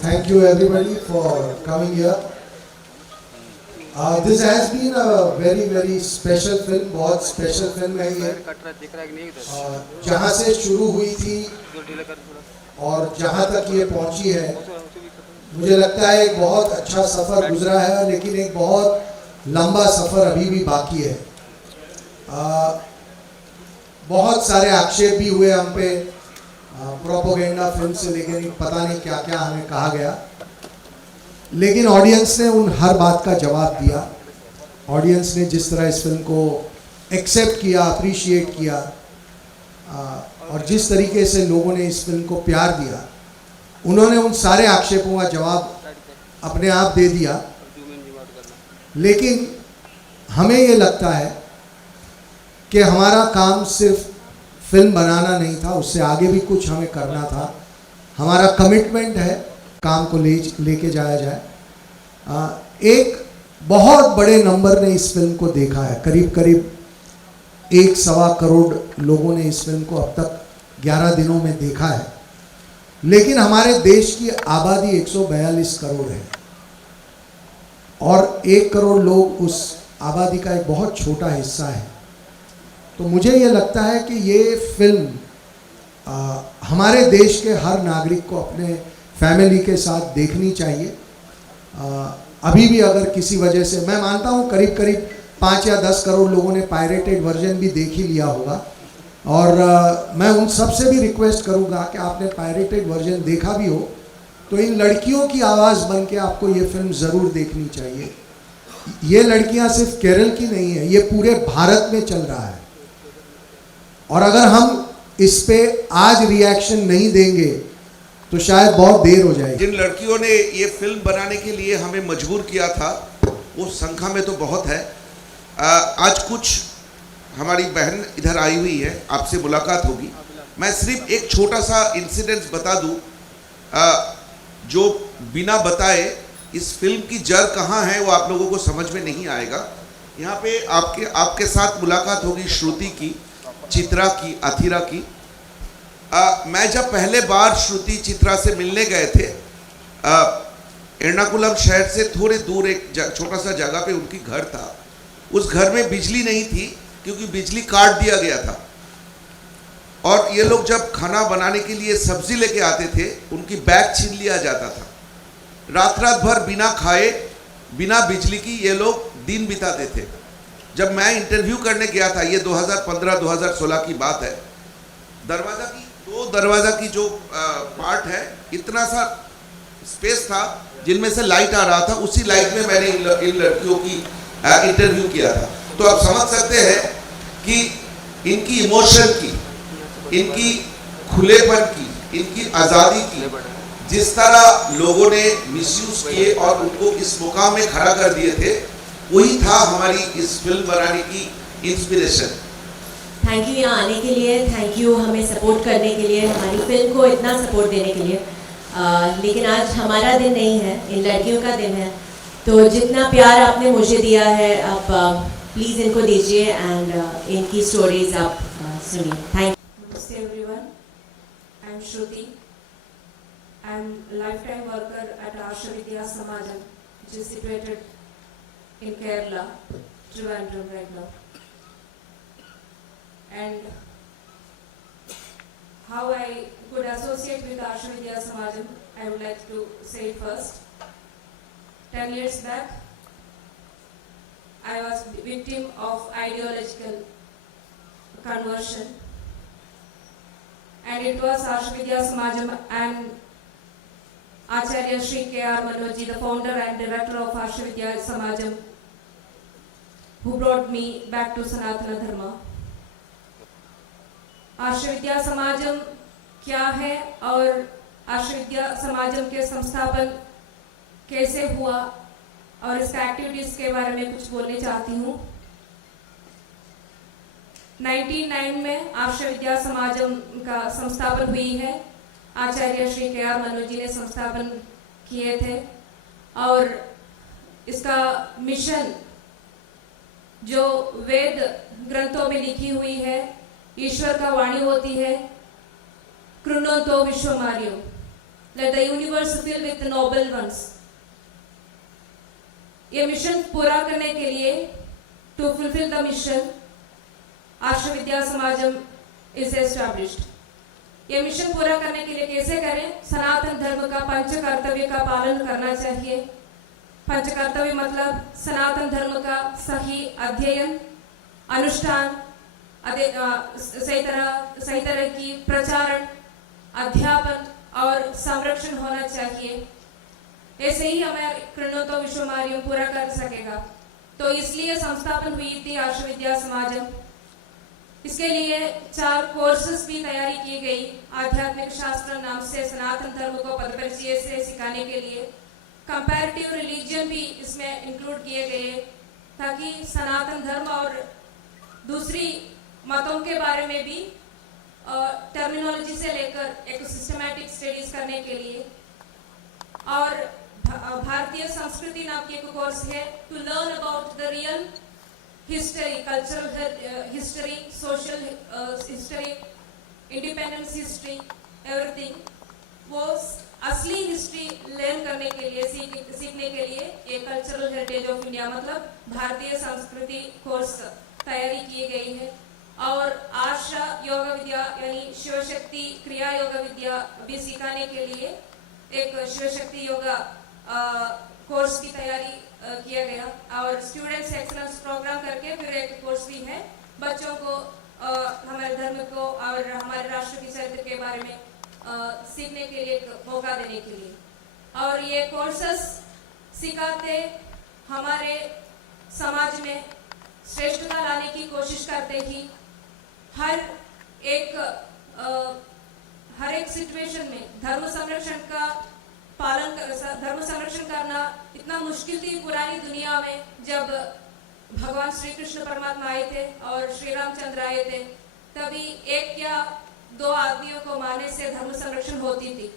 Thank you everybody for coming here. This has been a very special film. बहुत special film है ये. जहाँ से शुरू हुई थी और जहाँ तक ये पहुँची है, मुझे लगता है एक बहुत अच्छा सफ़र गुजरा है, लेकिन एक बहुत लंबा सफ़र अभी भी बाकी है. बहुत सारे आक्षेप भी हुए हम पे, प्रोपोगेंडा फिल्म से लेकर पता नहीं क्या क्या हमें कहा गया, लेकिन ऑडियंस ने उन हर बात का जवाब दिया. ऑडियंस ने जिस तरह इस फिल्म को एक्सेप्ट किया, अप्रिशिएट किया, और जिस तरीके से लोगों ने इस फिल्म को प्यार दिया, उन्होंने उन सारे आक्षेपों का जवाब अपने आप दे दिया. लेकिन हमें ये लगता है कि हमारा काम सिर्फ फिल्म बनाना नहीं था, उससे आगे भी कुछ हमें करना था. हमारा कमिटमेंट है काम को लेके जाया जाए. एक बहुत बड़े नंबर ने इस फिल्म को देखा है. करीब 1.25 करोड़ लोगों ने इस फिल्म को अब तक 11 दिनों में देखा है. लेकिन हमारे देश की आबादी 142 करोड़ है और 1 करोड़ लोग उस आबादी का एक बहुत छोटा हिस्सा है. तो मुझे ये लगता है कि ये फिल्म हमारे देश के हर नागरिक को अपने फैमिली के साथ देखनी चाहिए. अभी भी अगर किसी वजह से, मैं मानता हूँ करीब 5 या 10 करोड़ लोगों ने पायरेटेड वर्जन भी देख ही लिया होगा, और मैं उन सब से भी रिक्वेस्ट करूँगा कि आपने पायरेटेड वर्जन देखा भी हो तो इन लड़कियों की आवाज़ बन के आपको ये फिल्म ज़रूर देखनी चाहिए. ये लड़कियाँ सिर्फ केरल की नहीं है, ये पूरे भारत में चल रहा है. और अगर हम इस पे आज रिएक्शन नहीं देंगे तो शायद बहुत देर हो जाएगी. जिन लड़कियों ने ये फिल्म बनाने के लिए हमें मजबूर किया था वो संख्या में तो बहुत है. आज कुछ हमारी बहन इधर आई हुई है, आपसे मुलाकात होगी. मैं सिर्फ एक छोटा सा इंसिडेंट बता दूं, जो बिना बताए इस फिल्म की जड़ कहाँ है वो आप लोगों को समझ में नहीं आएगा. यहाँ पे आपके साथ मुलाकात होगी श्रुति की, चित्रा की, अथिरा की. मैं जब पहले बार श्रुति चित्रा से मिलने गए थे, एर्नाकुलम शहर से थोड़े दूर एक छोटा सा जगह पे उनकी घर था. उस घर में बिजली नहीं थी क्योंकि बिजली काट दिया गया था, और ये लोग जब खाना बनाने के लिए सब्जी लेके आते थे उनकी बैग छीन लिया जाता था. रात भर बिना खाए बिना बिजली की ये लोग दिन बिताते थे. जब मैं इंटरव्यू करने गया था, ये 2015-2016 की बात है, दो दरवाज़ा की जो पार्ट है, इतना सा स्पेस था जिनमें से लाइट आ रहा था. उसी लाइट में मैंने इन लड़कियों की इंटरव्यू किया था. तो आप समझ सकते हैं कि इनकी इमोशन की, इनकी खुलेपन की, इनकी आज़ादी की, जिस तरह लोगों ने मिसयूज किए और उनको इस मुकाम में खड़ा कर दिए थे, वही था हमारी इस फिल्म बनाने की इंस्पिरेशन. थैंक यू यहाँ आने के लिए, थैंक यू हमें सपोर्ट करने के लिए, हमारी फिल्म को इतना सपोर्ट देने के लिए. लेकिन आज हमारा दिन नहीं है, इन लड़कियों का दिन है. तो जितना प्यार आपने मुझे दिया है, आप प्लीज़ इनको दीजिए एंड इनकी स्टोरीज आप सुनिए. Thank you. Namaste everyone. I am Shruti. I am lifetime worker at Arsha Vidya Samajam, which is situated in Kerala, Trivandrum right now. And how I could associate with Arsha Vidya Samajam, I would like to say first. 10 years back, I was victim of ideological conversion, and it was Arsha Vidya Samajam and Acharya Shri K.R. Manoj, the founder and director of Arsha Vidya Samajam, who brought me back to Sanatana Dharma. आर्ष विद्या समाजम क्या है और आर्ष विद्या समाजम के संस्थापन कैसे हुआ और इसका activities के बारे में कुछ बोलना चाहती हूँ. 99 में आर्ष विद्या समाजम का संस्थापन हुई है. आचार्य श्री के.आर. मनोज जी ने संस्थापन किए थे और इसका मिशन जो वेद ग्रंथों में लिखी हुई है, ईश्वर का वाणी होती है, कृणोतो विश्वमार्यो, let the universe fill with noble ones. ये मिशन पूरा करने के लिए, to fulfill the mission, Arsha Vidya Samajam is established. ये मिशन पूरा करने के लिए कैसे करें? सनातन धर्म का पंच कर्तव्य का पालन करना चाहिए. पंच कर्तव्य मतलब सनातन धर्म का सही अध्ययन, अनुष्ठान, सही तरह की प्रचारण, अध्यापन और संरक्षण होना चाहिए. ऐसे ही हमें कृणोतो विश्वमार्यम पूरा कर सकेगा. तो इसलिए संस्थापन हुई थी आर्ष विद्या समाजम. इसके लिए 4 कोर्सेस भी तैयारी की गई. आध्यात्मिक शास्त्र नाम से सनातन धर्म को पद परिचय से सिखाने के लिए कंपैरेटिव रिलीजन भी इसमें इंक्लूड किए गए, ताकि सनातन धर्म और दूसरी मतों के बारे में भी टर्मिनोलॉजी से लेकर एक सिस्टमैटिक स्टडीज करने के लिए. और भारतीय संस्कृति नाम की एक कोर्स है, to learn about the real history, cultural history, social history, independence history, everything. वो असली हिस्ट्री लर्न करने के लिए, सीखने के लिए ये कल्चरल हेरिटेज ऑफ इंडिया मतलब भारतीय संस्कृति कोर्स तैयारी की गई है. और आशा योग विद्या यानी शिव शक्ति क्रिया योग विद्या भी सिखाने के लिए एक शिव शक्ति योगा कोर्स की तैयारी किया गया. और स्टूडेंट्स एक्सलेंस प्रोग्राम करके फिर एक कोर्स भी है बच्चों को हमारे धर्म को और हमारे राष्ट्र की चरित्र के बारे में सीखने के लिए एक मौका देने के लिए. और ये कोर्सेस सिखाते हमारे समाज में श्रेष्ठता लाने की कोशिश करते ही हर एक सिचुएशन में धर्म संरक्षण का पालन धर्म संरक्षण करना इतना मुश्किल थी पुरानी दुनिया में. जब भगवान श्री कृष्ण परमात्मा आए थे और श्री रामचंद्र आए थे, तभी 1 या 2 आदमियों को मारने से धर्म संरक्षण होती थी.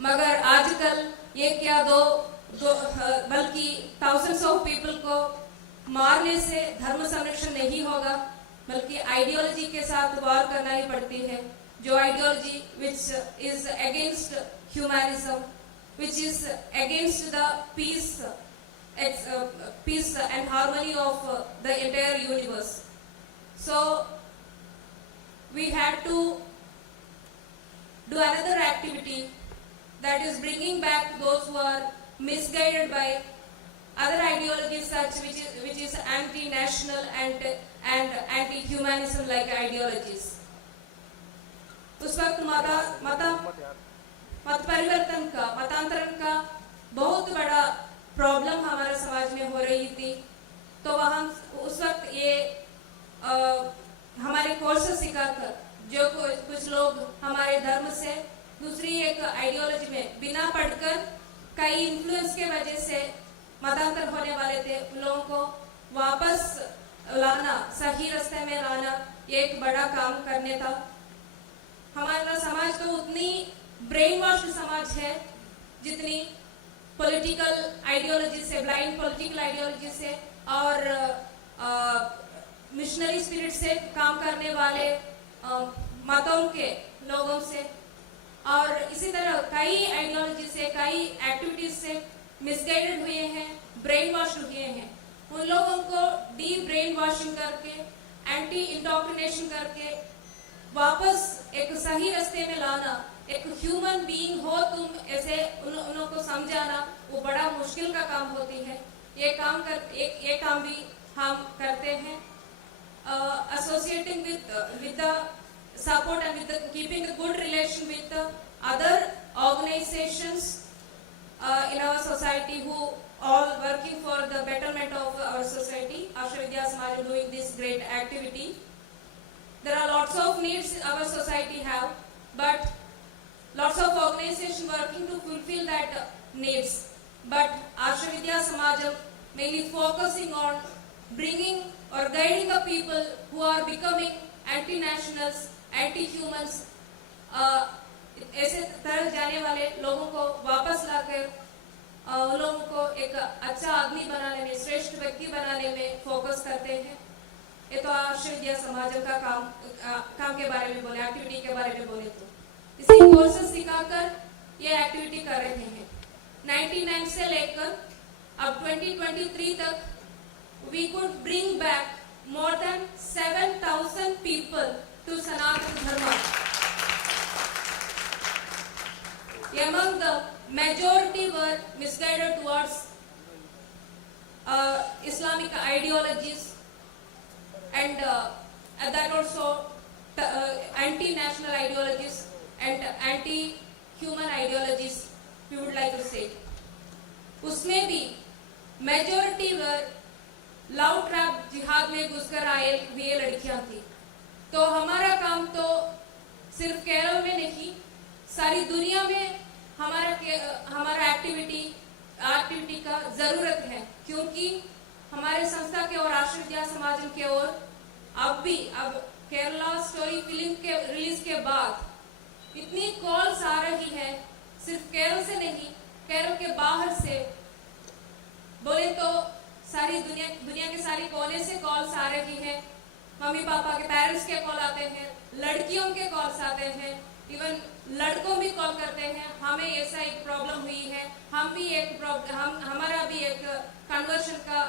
मगर आजकल 1 या 2 बल्कि thousands ऑफ पीपल को मारने से धर्म संरक्षण नहीं होगा, बल्कि आइडियोलॉजी के साथ वार करना ही पड़ती है. जो ideology which is against humanism, which is against the peace and harmony of the entire universe. So we had to do another activity, that is bringing back those who are misguided by other ideologies such which is anti-national and anti-humanism like ideologies. उस वक्त मत परिवर्तन का, मतांतरण का बहुत बड़ा problem हमारे समाज में हो रही थी. तो वहाँ उस वक्त ये हमारे कोर्स सिखाकर जो कुछ लोग हमारे धर्म से दूसरी एक आइडियोलॉजी में बिना पढ़कर कई इन्फ्लुएंस के वजह से मतांतर होने वाले थे, उन लोगों को वापस लाना, सही रास्ते में लाना, ये एक बड़ा काम करने था. हमारा समाज तो उतनी ब्रेन वॉश समाज है जितनी पॉलिटिकल आइडियोलॉजी से, ब्लाइंड पॉलिटिकल आइडियोलॉजी से और मिशनरी स्पिरिट से काम करने वाले मतों के लोगों से, और इसी तरह कई आइडियोलॉजी से, कई एक्टिविटीज से मिसगाइडेड हुए हैं, ब्रेन वॉश हुए हैं. उन लोगों को डी ब्रेन वॉशिंग करके, एंटी इंडोक्ट्रिनेशन करके वापस एक सही रास्ते में लाना, एक ह्यूमन बीइंग हो तुम, ऐसे उन को समझाना वो बड़ा मुश्किल का काम होती है. ये काम भी हम करते हैं. Associating with the support and with the keeping a good relation with the other organizations in our society who all working for the betterment of our society. Arsha Vidya Samaj doing this great activity. There are lots of needs our society have, but lots of organizations working to fulfill that needs. But Arsha Vidya Samajam mainly focusing on bringing or guiding the people who are becoming anti-nationals, anti-humans, ऐसे तरह जाने वाले लोगों को वापस लाकर उन लोगों को एक अच्छा आदमी बनाने में, श्रेष्ठ व्यक्ति बनाने में फोकस करते हैं. ये तो आर्ष विद्या समाज का काम के बारे में बोले, एक्टिविटी के बारे में बोले तो इसी कोर्सेस सिखाकर ये एक्टिविटी एक्टिविटी कर रहे हैं। 99 से लेकर अब 2023 तक we could bring back more than 7,000 people to Sanatana Dharma. Among the majority were misguided towards Islamic ideologies and that also anti-national ideologies and anti-human ideologies, we would like to say. उसमें भी majority were love trap जिहाद में घुसकर आए हुए लड़कियां थी। तो हमारा काम तो सिर्फ केरल में नहीं, सारी दुनिया में हमारा एक्टिविटी का जरूरत है, क्योंकि हमारे संस्था के और राष्ट्रीय विद्या समाज के ओर अब केरला स्टोरी फिल्म के रिलीज के बाद इतनी कॉल्स आ रही है, सिर्फ केरल से नहीं, केरल के बाहर से बोले तो सारी दुनिया के सारी कोने से कॉल्स आ रही है। मम्मी पापा के पेरेंट्स के कॉल आते हैं, लड़कियों के कॉल्स आते हैं, इवन लड़कों भी कॉल करते हैं, हमें ऐसा एक प्रॉब्लम हुई है, हमारा भी एक कन्वर्शन का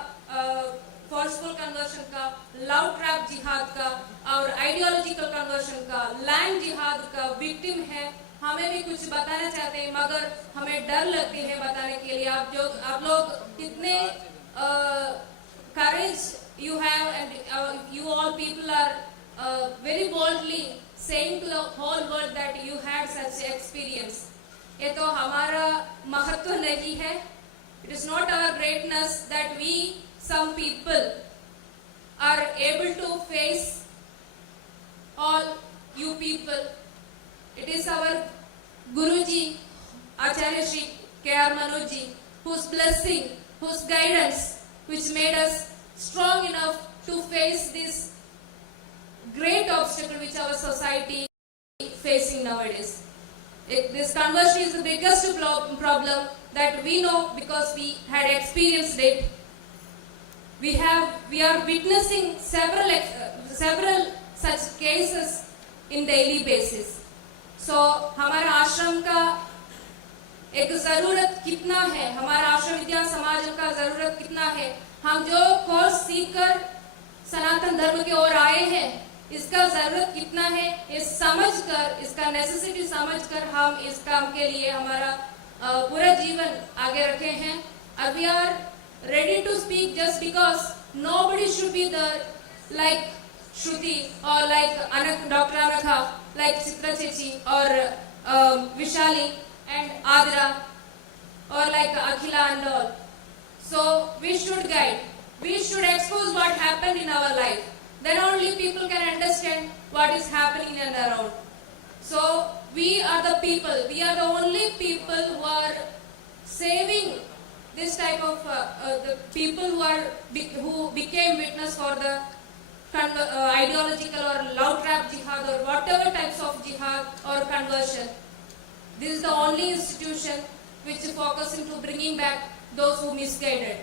फोर्सफुल कन्वर्शन का, लव ट्रैप जिहाद का और आइडियोलॉजिकल कन्वर्शन का, लैंड जिहाद का विक्टिम है। हमें भी कुछ बताना चाहते हैं मगर हमें डर लगती है बताने के लिए। आप लोग इतने courage you have and you all people are very boldly saying to the whole world that you had such experience. ये तो हमारा महत्व नहीं है। It is not our greatness that we some people are able to face all you people. It is our Guruji Acharya Shri K.R. Manoj ji, whose blessing, whose guidance, which made us strong enough to face this great obstacle which our society is facing nowadays. This conversion is the biggest problem that we know because we had experienced it. We are witnessing several such cases in daily basis. So हमारा आश्रम का एक जरूरत कितना है, हमारा आश्रम विद्या समाज का जरूरत कितना है, हम जो कोर्स सीखकर सनातन धर्म की ओर आए हैं इसका जरूरत कितना है, ये समझकर, इसका नेसेसिटी समझकर हम इस काम के लिए हमारा पूरा जीवन आगे रखे हैं। और we are ready to speak just because nobody should be there like Shruti or like Dr. Anakha, like Chitra Chechi or Vishali and Adra or like Akhila and all. So we should guide, we should expose what happened in our life. Then only people can understand what is happening in and around. So we are the people, we are the only people who are saving this type of the people who became witness for the ideological or love trap jihad or whatever types of jihad or conversion. This is the only institution which is focusing to bringing back those who misguided.